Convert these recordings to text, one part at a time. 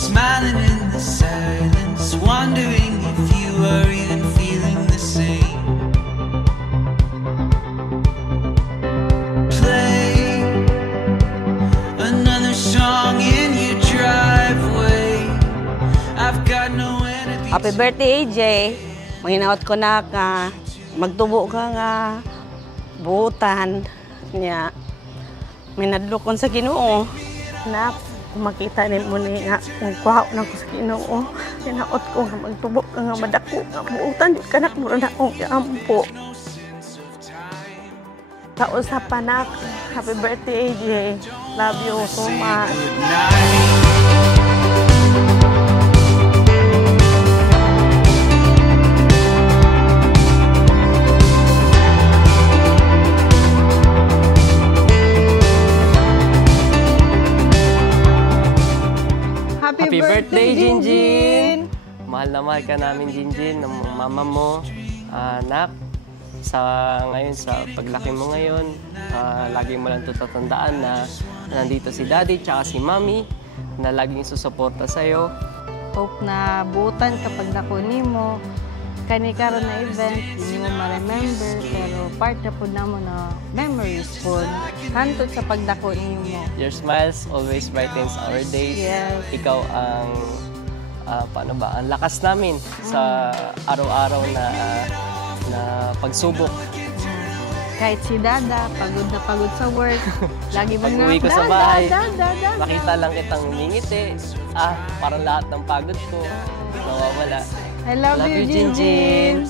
Smiling in the silence, wondering if you are even feeling the same. Play another song in your driveway. I've got no energy. Happy birthday, AJ. Manghinaot ko na ka. Magtubo ka nga. Buutan niya. May nadlukon sa Ginoo. Na kung makita ni mo ni nga, kung kuhaw na ko sa Ginoo, hinaot ko nga magtubo ka nga madako nga buutan yun ka na mura na akong iampo. Kausapan na. Happy birthday, AJ. Love you so much. Happy birthday, Jinjin! Mahal na mahal ka namin, Jinjin, ng mama mo, anak. Ngayon, sa paglaki mo ngayon, lagi mo lang tatandaan na nandito si Daddy tsaka si Mami na laging susuporta sa'yo. Hope na buutan kapag nakunin mo. Kani karon na event, hindi mo ma-remember, pero part na po na mo na memories po. Hantod sa pagdako ninyo mo. Your smiles always brightens our days. Yes. Ikaw ang, ang lakas namin sa araw-araw na pagsubok. Kahit si Dada, pagod na pagod sa work. Lagi mo Pag-uwi ko sa bahay, makita lang kitang ngingiti. Parang lahat ng pagod ko, nawawala. I love you, Jinjin.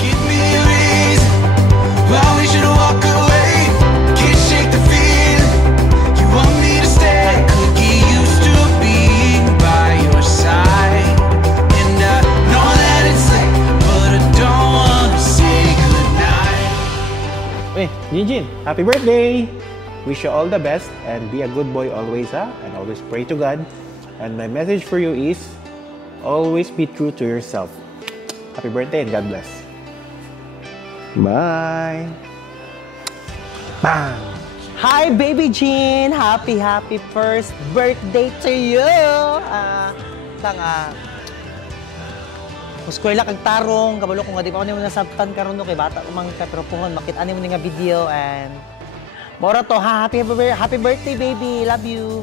Give me a reason why we should walk away. Can't shake the feeling. You want me to stay? I could get used to being by your side. And I know that it's late, but I don't want to say goodnight. Hey, Jinjin, happy birthday! Wish you all the best and be a good boy always, and always pray to God. And my message for you is, always be true to yourself. Happy birthday and God bless. Bye! Bang! Hi, Baby Jean! Happy first birthday to you! Muskwela kag tarong, kabalo ko nga di pa ako nimo nasabtan karon no kay bata ko mang pero puhon makita ani mo nga video and mora to ha, happy birthday baby, love you.